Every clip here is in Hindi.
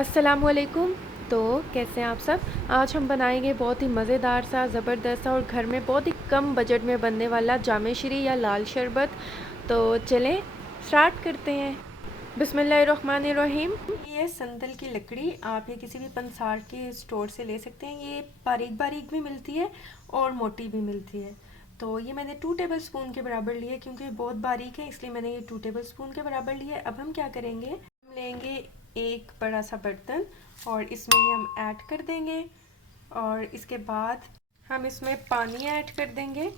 अस्सलामुअलैकुम। तो कैसे हैं आप सब। आज हम बनाएंगे बहुत ही मज़ेदार सा, ज़बरदस्त सा और घर में बहुत ही कम बजट में बनने वाला जामे श्री या लाल शरबत। तो चलें स्टार्ट करते हैं। बिस्मिल्लाहिर्रहमानिर्रहीम। ये संदल की लकड़ी आप ये किसी भी पंसार के स्टोर से ले सकते हैं। ये बारीक बारीक भी मिलती है और मोटी भी मिलती है। तो ये मैंने 2 टेबल स्पून के बराबर लिए, क्योंकि बहुत बारीक है इसलिए मैंने ये 2 टेबल स्पून के बराबर लिए। अब हम क्या करेंगे, हम लेंगे एक बड़ा सा बर्तन और इसमें ये हम ऐड कर देंगे और इसके बाद हम इसमें पानी ऐड कर देंगे।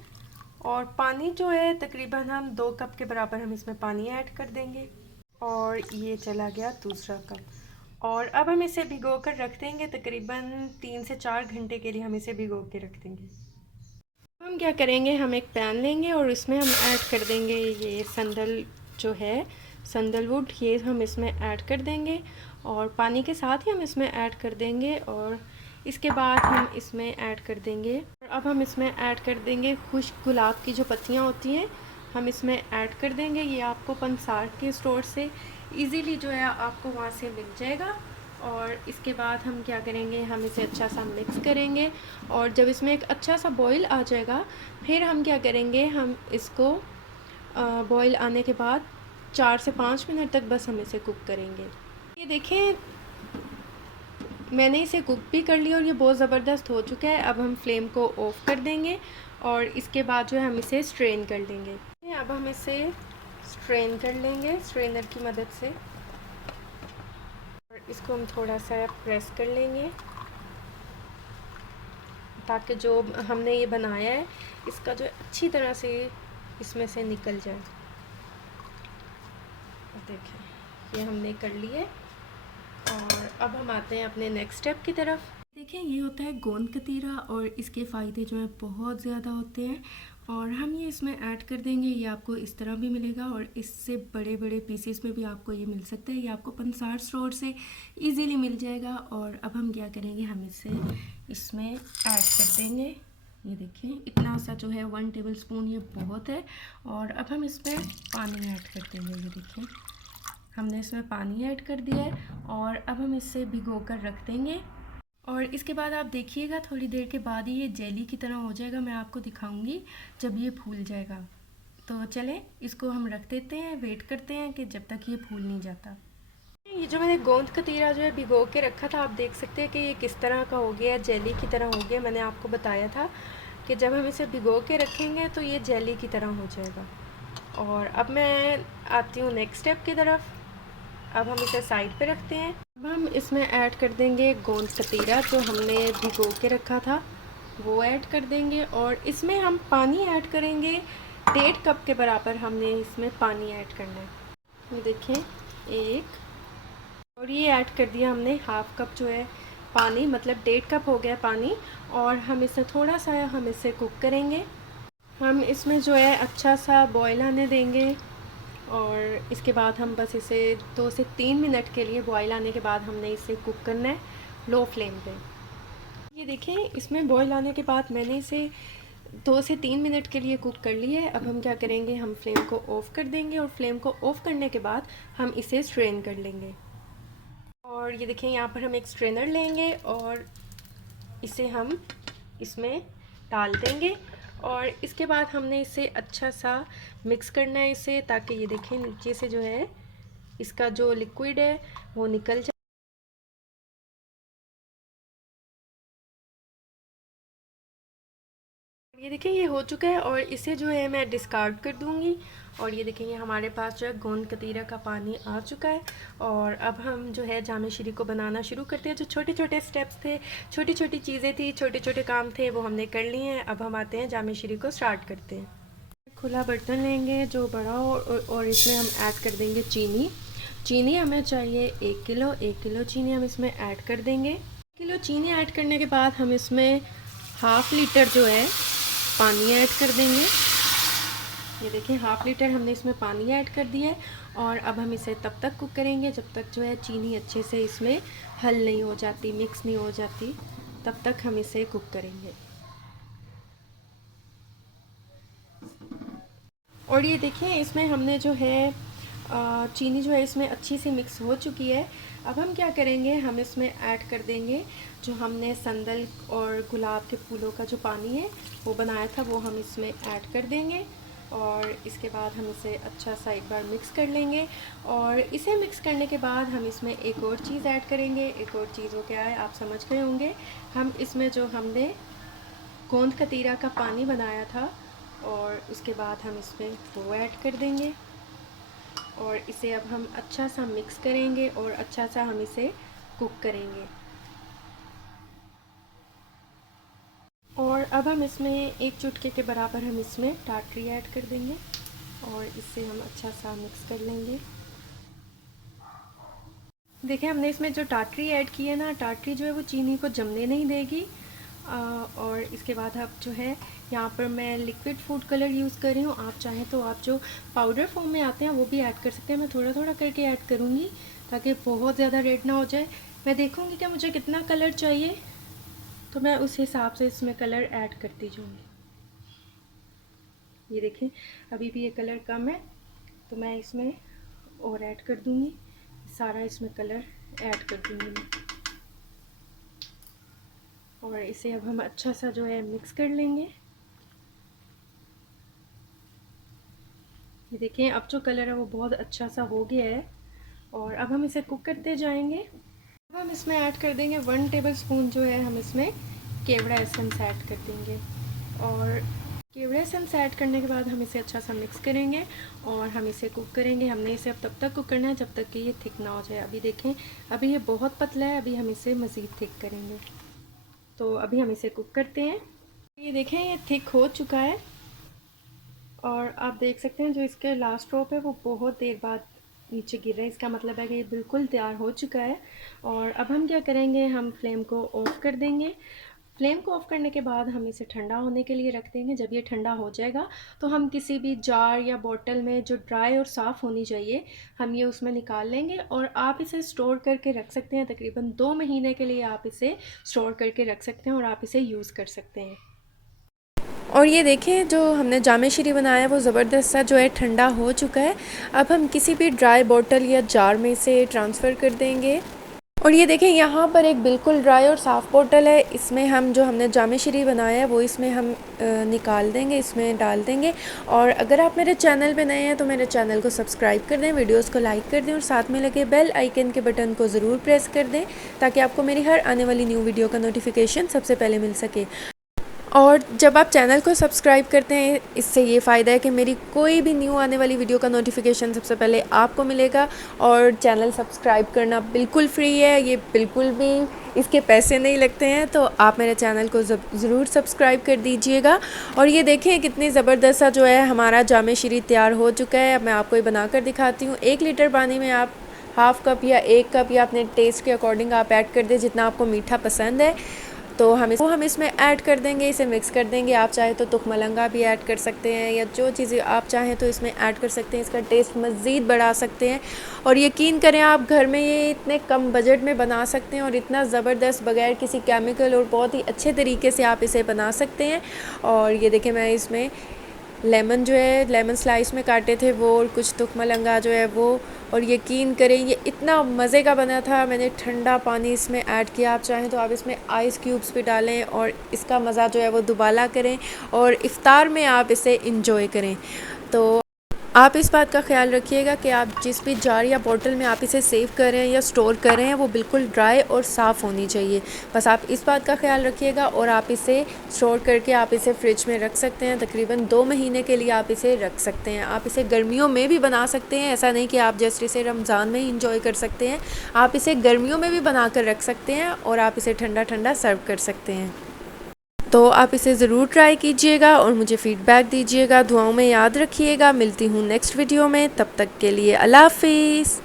और पानी जो है तकरीबन हम 2 कप के बराबर हम इसमें पानी ऐड कर देंगे। और ये चला गया दूसरा कप। और अब हम इसे भिगो कर रख देंगे, तकरीबन 3 से 4 घंटे के लिए हम इसे भिगो के रख देंगे। हम क्या करेंगे, हम एक पैन लेंगे और इसमें हम ऐड कर देंगे ये संदल जो है, संदलवुड, ये हम इसमें ऐड कर देंगे और पानी के साथ ही हम इसमें ऐड कर देंगे। और इसके बाद हम इसमें ऐड कर देंगे, और अब हम इसमें ऐड कर देंगे खुश्क गुलाब की जो पत्तियाँ होती हैं, हम इसमें ऐड कर देंगे। ये आपको पंसार के स्टोर से इजीली जो है आपको वहाँ से मिल जाएगा। और इसके बाद हम क्या करेंगे, हम इसे अच्छा सा मिक्स करेंगे और जब इसमें एक अच्छा सा बॉईल आ जाएगा, फिर हम क्या करेंगे, हम इसको बॉईल आने के बाद 4 से 5 मिनट तक बस हम इसे कुक करेंगे। ये देखें मैंने इसे कुक भी कर लिया और ये बहुत ज़बरदस्त हो चुका है। अब हम फ्लेम को ऑफ़ कर देंगे और इसके बाद जो है हम इसे स्ट्रेन कर लेंगे। अब हम इसे स्ट्रेन कर लेंगे स्ट्रेनर की मदद से, और इसको हम थोड़ा सा प्रेस कर लेंगे ताकि जो हमने ये बनाया है इसका जो अच्छी तरह से इसमें से निकल जाए। देखें ये हमने कर लिए और अब हम आते हैं अपने नेक्स्ट स्टेप की तरफ। देखें ये होता है गोंद कतीरा और इसके फ़ायदे जो हैं बहुत ज़्यादा होते हैं। और हम ये इसमें ऐड कर देंगे। ये आपको इस तरह भी मिलेगा और इससे बड़े बड़े पीसेस में भी आपको ये मिल सकता है। ये आपको पंसार स्टोर से इजीली मिल जाएगा। और अब हम क्या करेंगे, हम इसे इसमें ऐड कर देंगे। ये देखें इतना सा जो है 1 टेबल स्पून, ये बहुत है। और अब हम इसमें पानी ऐड कर देंगे। ये देखें हमने इसमें पानी ऐड कर दिया है और अब हम इसे भिगो कर रख देंगे। और इसके बाद आप देखिएगा थोड़ी देर के बाद ही ये जेली की तरह हो जाएगा। मैं आपको दिखाऊंगी जब ये फूल जाएगा। तो चलें इसको हम रख देते हैं, वेट करते हैं कि जब तक ये फूल नहीं जाता। ये जो मैंने गोंद कतीरा जो है भिगो के रखा था, आप देख सकते हैं कि ये किस तरह का हो गया, जेली की तरह हो गया। मैंने आपको बताया था कि जब हम इसे भिगो के रखेंगे तो ये जेली की तरह हो जाएगा। और अब मैं आती हूँ नेक्स्ट स्टेप की तरफ। अब हम इसे साइड पे रखते हैं। अब हम इसमें ऐड कर देंगे गोंद कतीरा जो हमने भिगो के रखा था, वो ऐड कर देंगे। और इसमें हम पानी ऐड करेंगे 1.5 कप के बराबर हमने इसमें पानी ऐड करना है। ये देखें एक, और ये ऐड कर दिया हमने हाफ कप जो है पानी, मतलब 1.5 कप हो गया पानी। और हम इसे थोड़ा सा हम इसे कुक करेंगे। हम इसमें जो है अच्छा सा बॉयल आने देंगे और इसके बाद हम बस इसे 2 से 3 मिनट के लिए बॉईल आने के बाद हमने इसे कुक करना है लो फ्लेम पे। ये देखें इसमें बॉईल आने के बाद मैंने इसे 2 से 3 मिनट के लिए कुक कर लिया है। अब हम क्या करेंगे, हम फ्लेम को ऑफ़ कर देंगे और फ्लेम को ऑफ़ करने के बाद हम इसे स्ट्रेन कर लेंगे। और ये देखें यहाँ पर हम एक स्ट्रेनर लेंगे और इसे हम इसमें डाल देंगे। और इसके बाद हमने इसे अच्छा सा मिक्स करना है इसे, ताकि ये देखें नीचे से जो है इसका जो लिक्विड है वो निकल जाए। ये देखें ये हो चुका है और इसे जो है मैं डिस्कार्ड कर दूंगी। और ये देखें ये हमारे पास जो है गोंद कतीरा का पानी आ चुका है। और अब हम जो है जामे श्री को बनाना शुरू करते हैं। जो छोटे छोटे स्टेप्स थे, छोटी छोटी चीज़ें थी, छोटे छोटे काम थे, वो हमने कर लिए हैं। अब हम आते हैं जामे श्री को स्टार्ट करते हैं। खुला बर्तन लेंगे जो बड़ा हो और इसमें हम ऐड कर देंगे चीनी। चीनी हमें चाहिए 1 किलो। 1 किलो चीनी हम इसमें ऐड कर देंगे। 1 किलो चीनी ऐड करने के बाद हम इसमें हाफ़ लीटर जो है पानी ऐड कर देंगे। ये देखें हाफ़ लीटर हमने इसमें पानी ऐड कर दिया है। और अब हम इसे तब तक कुक करेंगे जब तक जो है चीनी अच्छे से इसमें हल नहीं हो जाती, मिक्स नहीं हो जाती, तब तक हम इसे कुक करेंगे। और ये देखिए इसमें हमने जो है चीनी जो है इसमें अच्छी सी मिक्स हो चुकी है। अब हम क्या करेंगे, हम इसमें ऐड कर देंगे जो हमने संदल और गुलाब के फूलों का जो पानी है वो बनाया था, वो हम इसमें ऐड कर देंगे। और इसके बाद हम इसे अच्छा सा एक बार मिक्स कर लेंगे। और इसे मिक्स करने के बाद हम इसमें एक और चीज़ ऐड करेंगे। एक और चीज़ वो क्या है आप समझ गए होंगे। हम इसमें जो हमने गोंद कतीरा का पानी बनाया था और उसके बाद हम इसमें वो ऐड कर देंगे। और इसे अब हम अच्छा सा मिक्स करेंगे और अच्छा सा हम इसे कुक करेंगे। और अब हम इसमें एक चुटकी के बराबर हम इसमें टाटरी ऐड कर देंगे और इससे हम अच्छा सा मिक्स कर लेंगे। देखिए हमने इसमें जो टाटरी ऐड की है ना, टाटरी जो है वो चीनी को जमने नहीं देगी। और इसके बाद अब जो है यहाँ पर मैं लिक्विड फूड कलर यूज़ कर रही हूँ। आप चाहें तो आप जो पाउडर फॉर्म में आते हैं वो भी ऐड कर सकते हैं। मैं थोड़ा थोड़ा करके ऐड करूँगी ताकि बहुत ज़्यादा रेड ना हो जाए। मैं देखूँगी कि मुझे कितना कलर चाहिए तो मैं उस हिसाब से इसमें कलर ऐड करती जाऊँगी। ये देखें अभी भी ये कलर कम है तो मैं इसमें और ऐड कर दूँगी, सारा इसमें कलर ऐड कर दूँगी मैं। और इसे अब हम अच्छा सा जो है मिक्स कर लेंगे। ये देखें अब जो कलर है वो बहुत अच्छा सा हो गया है। और अब हम इसे कुक करते जाएंगे। अब हम इसमें ऐड कर देंगे 1 टेबलस्पून जो है हम इसमें केवड़ा एसेंस ऐड कर देंगे। और केवड़ा एसेंस ऐड करने के बाद हम इसे अच्छा सा मिक्स करेंगे और हम इसे कुक करेंगे। हमने इसे अब तब तक कुक करना है जब तक कि ये थिक ना हो जाए। अभी देखें अभी ये बहुत पतला है, अभी हम इसे मज़ीद थिक करेंगे। तो अभी हम इसे कुक करते हैं। ये देखें ये थिक हो चुका है और आप देख सकते हैं जो इसके लास्ट ड्रॉप है वो बहुत देर बाद नीचे गिर रहा है। इसका मतलब है कि ये बिल्कुल तैयार हो चुका है। और अब हम क्या करेंगे, हम फ्लेम को ऑफ़ कर देंगे। फ्लेम को ऑफ़ करने के बाद हम इसे ठंडा होने के लिए रख देंगे। जब ये ठंडा हो जाएगा तो हम किसी भी जार या बॉटल में जो ड्राई और साफ़ होनी चाहिए हम ये उसमें निकाल लेंगे। और आप इसे स्टोर करके रख सकते हैं, तकरीबन 2 महीने के लिए आप इसे स्टोर करके रख सकते हैं और आप इसे यूज़ कर सकते हैं। और ये देखें जो हमने जामे शीरी बनाया वो ज़बरदस्त सा जो है ठंडा हो चुका है। अब हम किसी भी ड्राई बॉटल या जार में इसे ट्रांसफ़र कर देंगे। और ये देखें यहाँ पर एक बिल्कुल ड्राई और साफ़ बोतल है, इसमें हम जो हमने जामे शीरी बनाया है वो इसमें हम निकाल देंगे, इसमें डाल देंगे। और अगर आप मेरे चैनल पे नए हैं तो मेरे चैनल को सब्सक्राइब कर दें, वीडियोस को लाइक कर दें और साथ में लगे बेल आइकन के बटन को ज़रूर प्रेस कर दें ताकि आपको मेरी हर आने वाली न्यू वीडियो का नोटिफिकेशन सबसे पहले मिल सके। और जब आप चैनल को सब्सक्राइब करते हैं इससे ये फ़ायदा है कि मेरी कोई भी न्यू आने वाली वीडियो का नोटिफिकेशन सबसे पहले आपको मिलेगा। और चैनल सब्सक्राइब करना बिल्कुल फ्री है, ये बिल्कुल भी इसके पैसे नहीं लगते हैं, तो आप मेरे चैनल को ज़रूर सब्सक्राइब कर दीजिएगा। और ये देखें कितनी ज़बरदस्त सा जो है हमारा जामे शीरी तैयार हो चुका है। अब मैं आपको ये बना कर दिखाती हूँ। 1 लीटर पानी में आप हाफ़ कप या 1 कप या अपने टेस्ट के अकॉर्डिंग आप ऐड कर दें जितना आपको मीठा पसंद है तो हम इसमें ऐड कर देंगे, इसे मिक्स कर देंगे। आप चाहे तो तुखमलंगा भी ऐड कर सकते हैं या जो चीज़ें आप चाहें तो इसमें ऐड कर सकते हैं, इसका टेस्ट मज़ीद बढ़ा सकते हैं। और यकीन करें आप घर में ये इतने कम बजट में बना सकते हैं और इतना ज़बरदस्त बगैर किसी केमिकल और बहुत ही अच्छे तरीके से आप इसे बना सकते हैं। और ये देखें मैं इसमें लेमन जो है लेमन स्लाइस में काटे थे वो और कुछ तुखमलंगा जो है वो। और यकीन करें ये इतना मज़े का बना था। मैंने ठंडा पानी इसमें ऐड किया, आप चाहें तो आप इसमें आइस क्यूब्स भी डालें और इसका मज़ा जो है वो दुबाला करें और इफ़्तार में आप इसे इंजॉय करें। तो आप इस बात का ख्याल रखिएगा कि आप जिस भी जार या बॉटल में आप इसे सेव कर रहे हैं या स्टोर कर रहे हैं वो बिल्कुल ड्राई और साफ़ होनी चाहिए। बस आप इस बात का ख्याल रखिएगा और आप इसे स्टोर करके आप इसे फ्रिज में रख सकते हैं। तकरीबन 2 महीने के लिए आप इसे रख सकते हैं। आप इसे गर्मियों में भी बना सकते हैं, ऐसा नहीं कि आप जस्ट इसे रमज़ान में ही इंजॉय कर सकते हैं। आप इसे गर्मियों में भी बना कर रख सकते हैं और आप इसे ठंडा ठंडा सर्व कर सकते हैं। तो आप इसे ज़रूर ट्राई कीजिएगा और मुझे फ़ीडबैक दीजिएगा। दुआओं में याद रखिएगा। मिलती हूँ नेक्स्ट वीडियो में, तब तक के लिए अल्लाह हाफ़िज़।